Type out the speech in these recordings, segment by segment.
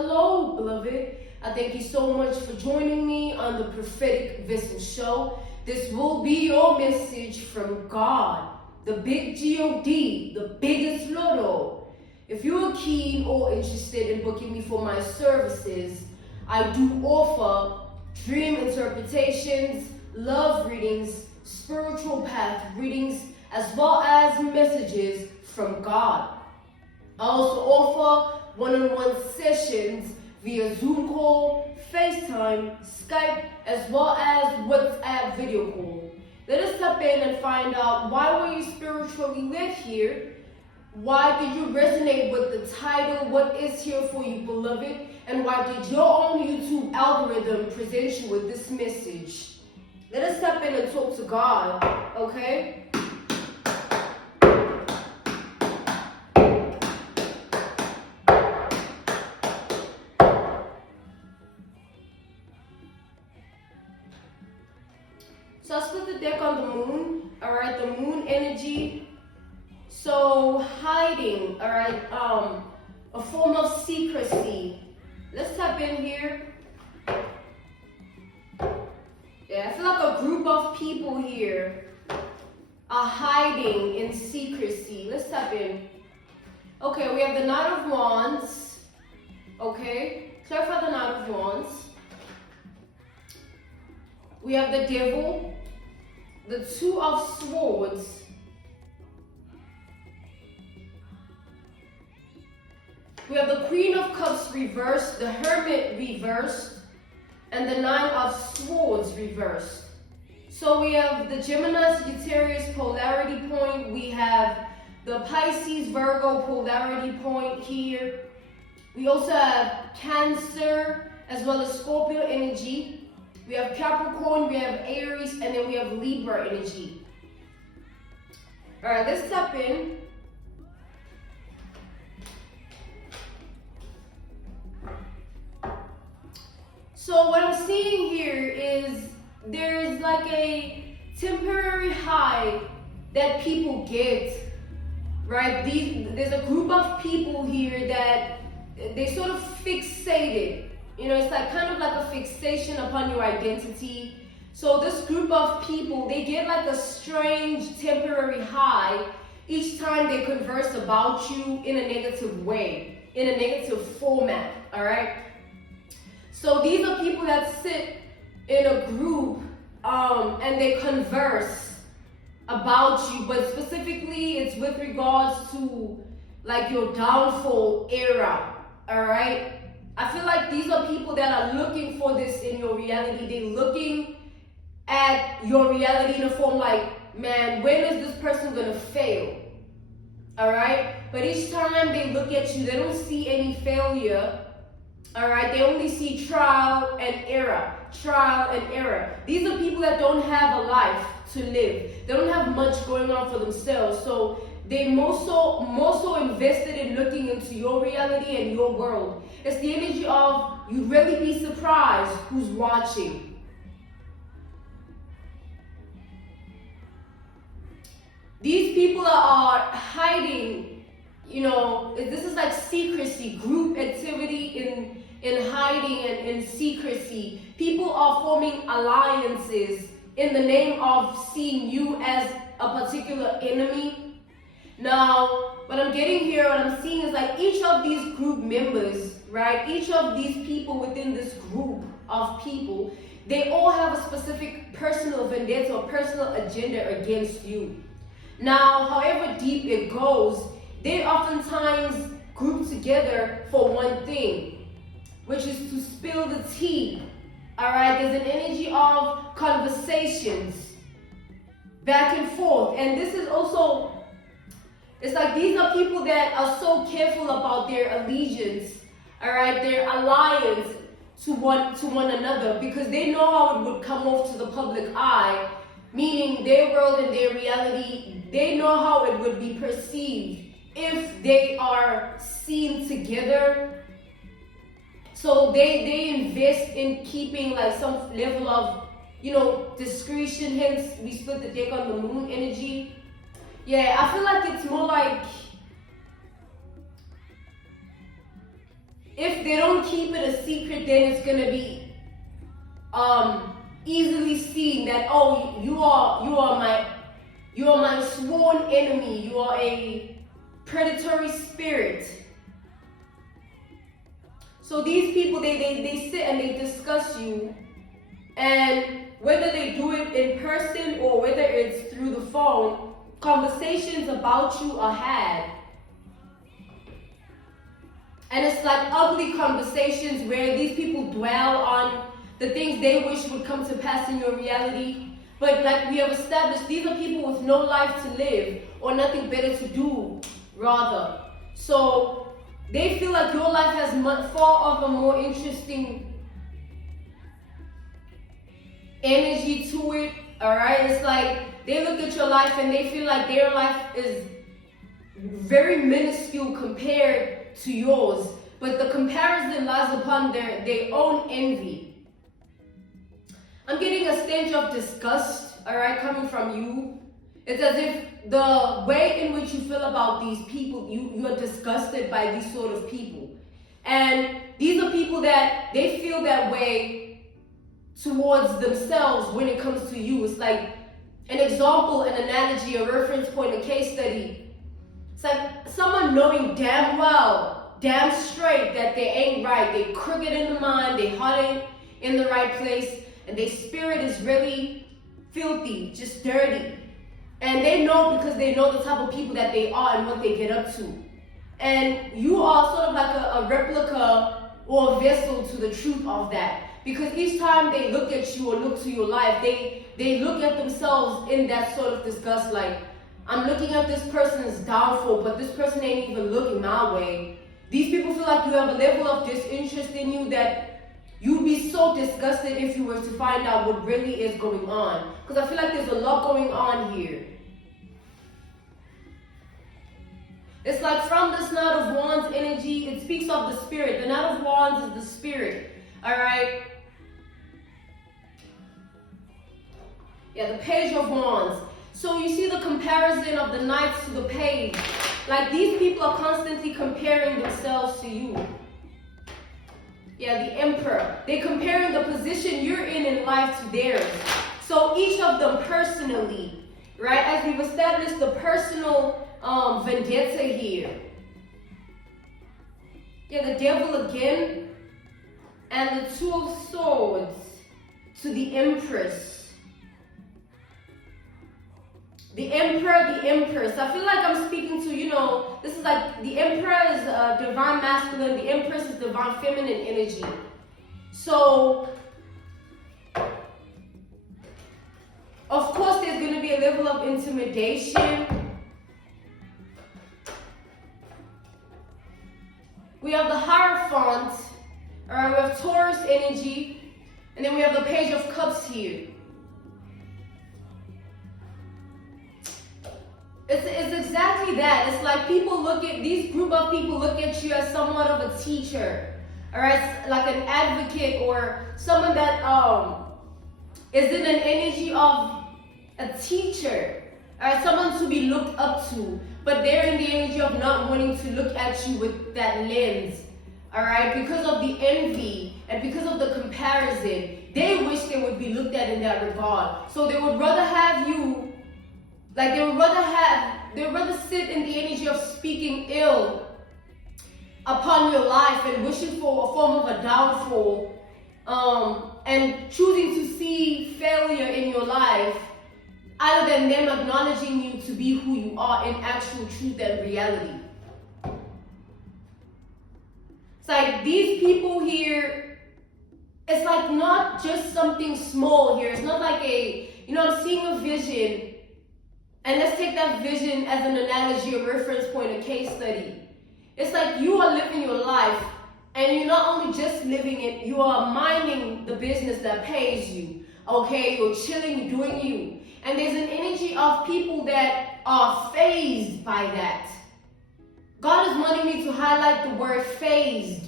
Hello, beloved. I thank you so much for joining me on the Prophetic Vessel Show. This will be your message from God, the big G-O-D, the biggest Lotto. If you're keen or interested in booking me for my services, I do offer dream interpretations, love readings, spiritual path readings, as well as messages from God. I also offer one-on-one sessions via Zoom call, FaceTime, Skype, as well as WhatsApp video call. Let us step in and find out, why were you spiritually led here? Why did you resonate with the title, What is Here for You, Beloved? And why did your own YouTube algorithm present you with this message? Let us step in and talk to God, okay? So I split the deck on the moon, all right, the moon energy. So hiding, all right, a form of secrecy. Let's tap in here. Yeah, I feel like a group of people here are hiding in secrecy. Let's tap in. Okay, we have the Knight of Wands. Okay, clarify the Knight of Wands. We have the Devil, the Two of Swords, we have the Queen of Cups reversed, the Hermit reversed, and the Nine of Swords reversed. So we have the Gemini Sagittarius polarity point, we have the Pisces Virgo polarity point here. We also have Cancer as well as Scorpio energy. We have Capricorn, we have Aries, and then we have Libra energy. All right, let's step in. So what I'm seeing here is there's like a temporary high that people get, right? There's a group of people here that they sort of fixated. You know, it's like kind of like a fixation upon your identity. So this group of people, they get like a strange temporary high each time they converse about you in a negative way, in a negative format, all right? So these are people that sit in a group and they converse about you, but specifically it's with regards to like your downfall era, all right? I feel like these are people that are looking for this in your reality. They're looking at your reality in a form like, man, when is this person gonna fail? All right? But each time they look at you, they don't see any failure. All right? They only see trial and error. Trial and error. These are people that don't have a life to live. They don't have much going on for themselves. So they more so invested in looking into your reality and your world. It's the energy of, you really be surprised who's watching. These people are hiding, you know, this is like secrecy, group activity in hiding and in secrecy. People are forming alliances in the name of seeing you as a particular enemy. Now, what I'm getting here, what I'm seeing is like each of these group members, right? Each of these people within this group of people, they all have a specific personal vendetta or personal agenda against you. Now, however deep it goes, they oftentimes group together for one thing, which is to spill the tea. All right, there's an energy of conversations back and forth. And this is also, it's like these are people that are so careful about their allegiance, all right, their alliance to one another, because they know how it would come off to the public eye, meaning their world and their reality, they know how it would be perceived if they are seen together. So they invest in keeping like some level of, you know, discretion, hence we split the deck on the moon energy. Yeah, I feel like it's more like if they don't keep it a secret, then it's gonna be easily seen that, oh, you are my sworn enemy. You are a predatory spirit. So these people, they sit and they discuss you, and whether they do it in person or whether it's through the phone, conversations about you are had. And it's like ugly conversations where these people dwell on the things they wish would come to pass in your reality. But like we have established, these are people with no life to live or nothing better to do, rather. So they feel like your life has far of a more interesting energy to it, all right? It's like they look at your life and they feel like their life is very minuscule compared to yours, but the comparison lies upon their own envy. I'm getting a stench of disgust, all right, coming from you. It's as if the way in which you feel about these people, you're disgusted by these sort of people. And these are people that they feel that way towards themselves when it comes to you. It's like an example, an analogy, a reference point, a case study. It's like someone knowing damn well, damn straight that they ain't right. They crooked in the mind, they heart ain't in the right place, and their spirit is really filthy, just dirty. And they know because they know the type of people that they are and what they get up to. And you are sort of like a replica or a vessel to the truth of that. Because each time they look at you or look to your life, they look at themselves in that sort of disgust, like, I'm looking at this person's downfall, but this person ain't even looking my way. These people feel like you have a level of disinterest in you that you'd be so disgusted if you were to find out what really is going on. Because I feel like there's a lot going on here. It's like from this Knight of Wands energy, it speaks of the spirit. The Knight of Wands is the spirit. Alright? Yeah, the Page of Wands. So you see the comparison of the Knights to the Page. Like these people are constantly comparing themselves to you. Yeah, the Emperor. They're comparing the position you're in life to theirs. So each of them personally, right? As we've established the personal vendetta here. Yeah, the Devil again. And the Two of Swords to the Empress. The Emperor, the Empress. I feel like I'm speaking to, this is like the Emperor is divine masculine, the Empress is divine feminine energy. So, of course, there's going to be a level of intimidation. We have the Hierophant, we have Taurus energy, and then we have the Page of Cups here. It's exactly that. It's like these group of people look at you as somewhat of a teacher, or as like an advocate, or someone that is in an energy of a teacher, or someone to be looked up to, but they're in the energy of not wanting to look at you with that lens, all right? Because of the envy and because of the comparison, they wish they would be looked at in that regard. So they would rather have you. Like they would rather sit in the energy of speaking ill upon your life and wishing for a form of a downfall, and choosing to see failure in your life, other than them acknowledging you to be who you are in actual truth and reality. It's like these people here, it's like not just something small here. It's not like I'm seeing a vision. And let's take that vision as an analogy, a reference point, a case study. It's like you are living your life, and you're not only just living it, you are minding the business that pays you. Okay, you're chilling, you're doing you. And there's an energy of people that are fazed by that. God is wanting me to highlight the word fazed.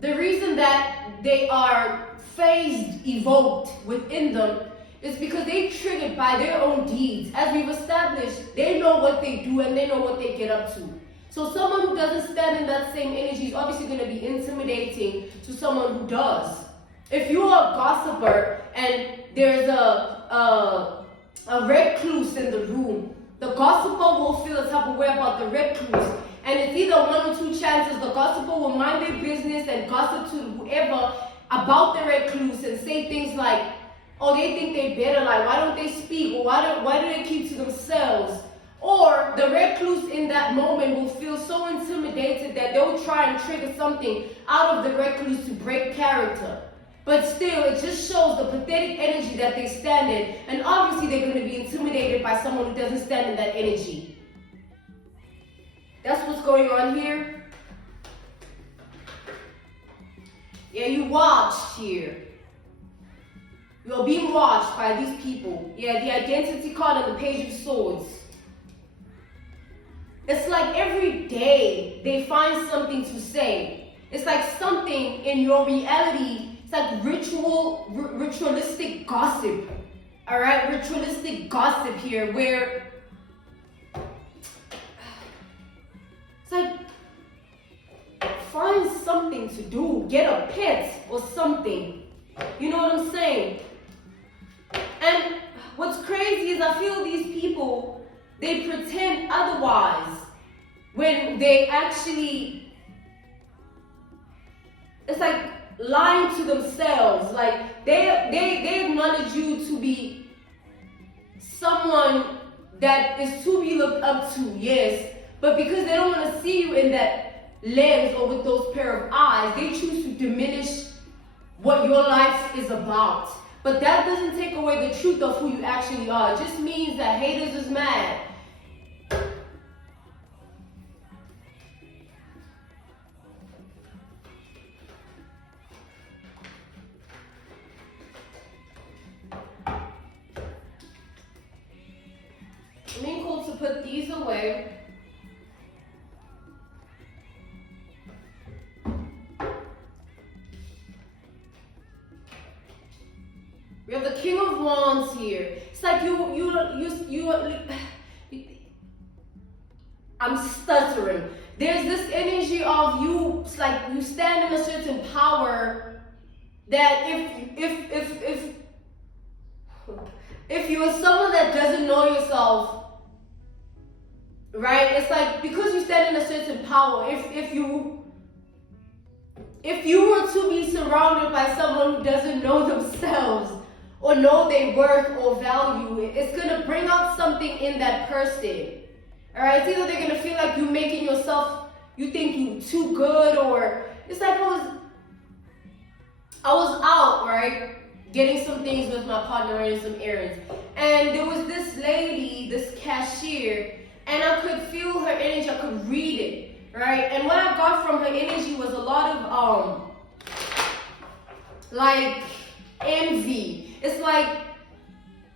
The reason that they are phased, evoked within them, it's because they're triggered by their own deeds. As we've established, they know what they do and they know what they get up to. So someone who doesn't stand in that same energy is obviously going to be intimidating to someone who does. If you are a gossiper and there's a recluse in the room, the gossiper will feel a type of way about the recluse. And it's either one or two chances. The gossiper will mind their business and gossip to whoever about the recluse and say things like, oh, they think they better, like, why don't they speak? Or why do they keep to themselves? Or the recluse in that moment will feel so intimidated that they'll try and trigger something out of the recluse to break character. But still, it just shows the pathetic energy that they stand in. And obviously, they're going to be intimidated by someone who doesn't stand in that energy. That's what's going on here. Yeah, you watched here. You're being watched by these people. Yeah, the identity card and the Page of Swords. It's like every day they find something to say. It's like something in your reality. It's like ritualistic gossip. All right, ritualistic gossip here, where it's like find something to do, get a pet or something. You know what I'm saying? And what's crazy is I feel these people, they pretend otherwise when they actually, it's like lying to themselves. Like they acknowledge you to be someone that is to be looked up to, yes, but because they don't want to see you in that lens or with those pair of eyes, they choose to diminish what your life is about. But that doesn't take away the truth of who you actually are. It just means that haters is mad. Main call to put these away. We have the King of Wands here. It's like you I'm stuttering. There's this energy of you, it's like you stand in a certain power that if you are someone that doesn't know yourself, right? It's like because you stand in a certain power, if you were to be surrounded by someone who doesn't know themselves or know their worth or value, it's gonna bring out something in that person. All right, it's either they're gonna feel like you're making yourself, you think you're too good, or it's like I was out, right, getting some things with my partner, running some errands, and there was this lady, this cashier, and I could feel her energy, I could read it, right? And what I got from her energy was a lot of like envy. It's like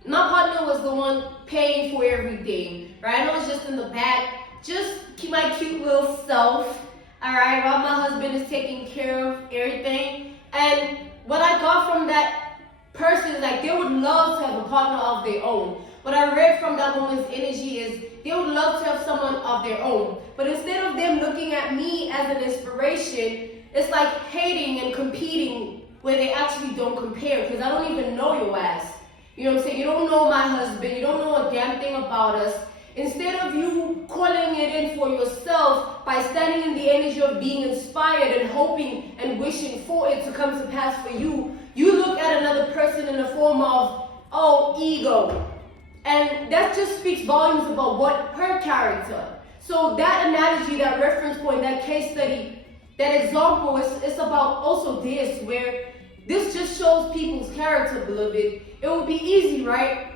my partner was the one paying for everything, right? I was just in the back, just keep my cute little self, all right, while my husband is taking care of everything. And what I got from that person is like they would love to have a partner of their own. What I read from that woman's energy is they would love to have someone of their own. But instead of them looking at me as an inspiration, it's like hating and competing where they actually don't compare, because I don't even know your ass. You know what I'm saying? You don't know my husband. You don't know a damn thing about us. Instead of you calling it in for yourself by standing in the energy of being inspired and hoping and wishing for it to come to pass for you, you look at another person in the form of, oh, ego. And that just speaks volumes about what her character. So that analogy, that reference point, that case study, that example is about also this, where this just shows people's character, beloved. It would be easy, right,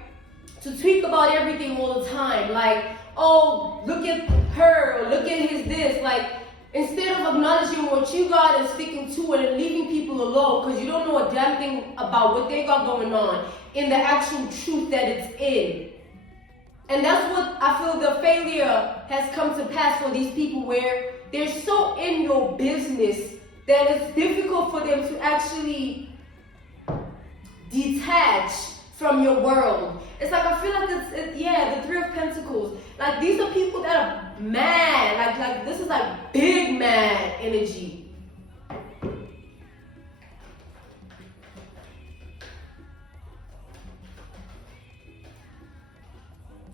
to tweak about everything all the time. Like, oh, look at her, or look at his this. Like, instead of acknowledging what you got and sticking to it and leaving people alone, because you don't know a damn thing about what they got going on in the actual truth that it's in. And that's what I feel the failure has come to pass for these people, where they're so in your business that it's difficult for them to actually detach from your world. It's like, I feel like the Three of Pentacles. Like, these are people that are mad. Like this is like big mad energy.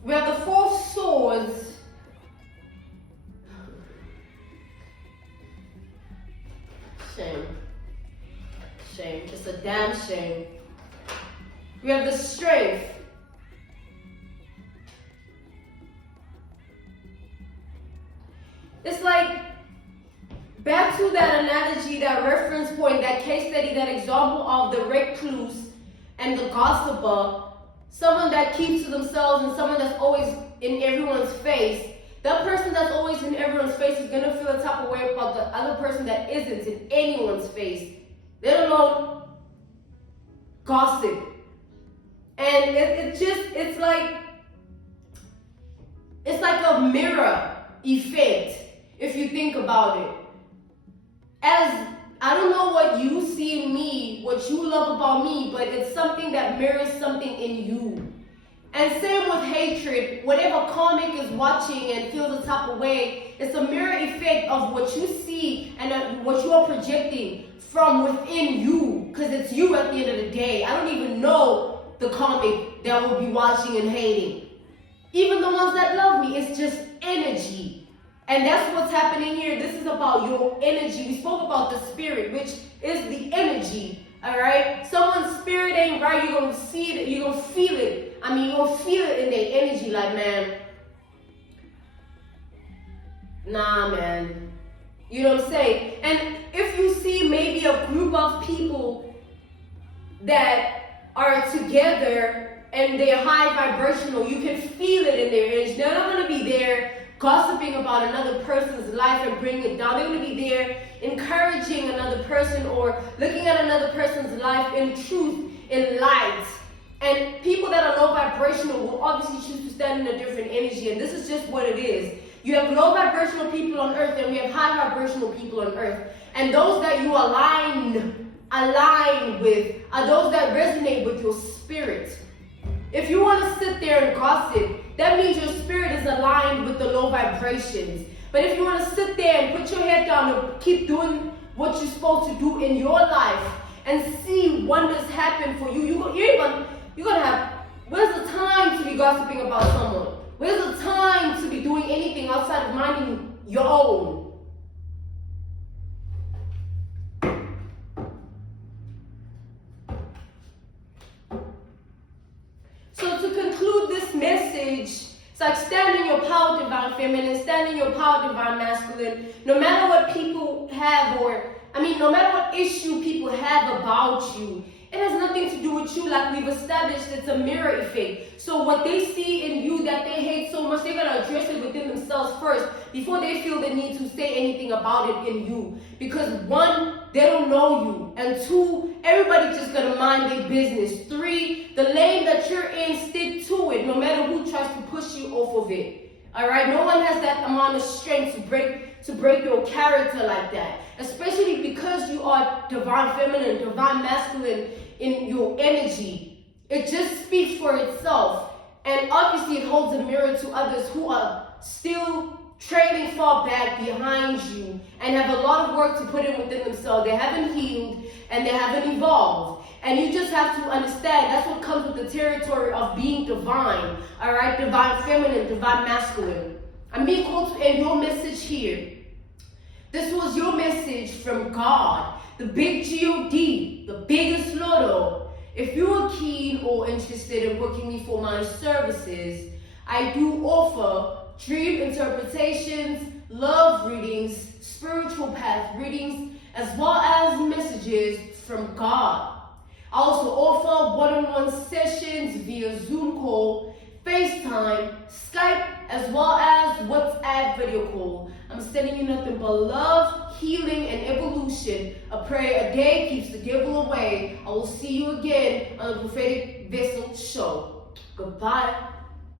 We have the Four of Swords. Shame. Shame. It's a damn shame. We have the Strength. It's like, back to that analogy, that reference point, that case study, that example of the recluse and the gossiper, someone that keeps to themselves and someone that's always in everyone's face. That person that's always in everyone's face is going to feel a type of way about the other person that isn't in anyone's face, let alone gossip. And it's like a mirror effect, if you think about it. As I don't know what you see in me, what you love about me, but it's something that mirrors something in you. And same with hatred. Whatever karmic is watching and feels a type of way, it's a mirror effect of what you see and what you are projecting from within you. Because it's you at the end of the day. I don't even know the karmic that will be watching and hating. Even the ones that love me, it's just energy. And that's what's happening here. This is about your energy. We spoke about the spirit, which is the energy. All right? Someone's spirit ain't right. You're going to see it. You're going to feel it. I mean, you're going to feel it in their energy. Like, man, nah, man. You know what I'm saying? And if you see maybe a group of people that are together and they're high vibrational, you can feel it in their energy. They're not going to be there gossiping about another person's life and bringing it down. They're going to be there encouraging another person or looking at another person's life in truth, in light. And people that are low vibrational will obviously choose to stand in a different energy. And this is just what it is. You have low vibrational people on earth and we have high vibrational people on earth. And those that you align with are those that resonate with your spirit. If you want to sit there and gossip, that means your spirit is aligned with the low vibrations. But if you want to sit there and put your head down and keep doing what you're supposed to do in your life and see wonders happen for you, you're going to have, where's the time to be gossiping about someone? Where's the time to be doing anything outside of minding your own? So to conclude this message, it's like stand in your power, divine feminine, stand in your power, divine masculine. No matter what people have no matter what issue people have about you, it has nothing to do with you. Like we've established, it's a mirror effect. So what they see in you that they hate so much, they're going to address it within themselves first before they feel the need to say anything about it in you. Because one, they don't know you. And two, everybody's just going to mind their business. Three, the lane that you're in, stick to it, no matter who tries to push you off of it. All right? No one has that amount of strength to break your character like that. Especially because you are divine feminine, divine masculine in your energy. It just speaks for itself. And obviously it holds a mirror to others who are still trailing far back behind you and have a lot of work to put in within themselves. They haven't healed and they haven't evolved. And you just have to understand that's what comes with the territory of being divine. All right, divine feminine, divine masculine. I'm being called to end your message here. This was your message from God, the big G-O-D, the biggest lotto. If you are keen or interested in booking me for my services, I do offer dream interpretations, love readings, spiritual path readings, as well as messages from God. I also offer one-on-one sessions via Zoom call, FaceTime, Skype, as well as WhatsApp video call. I'm sending you nothing but love, healing, and evolution. A prayer a day keeps the devil away. I will see you again on the Prophetic Vessel Show. Goodbye.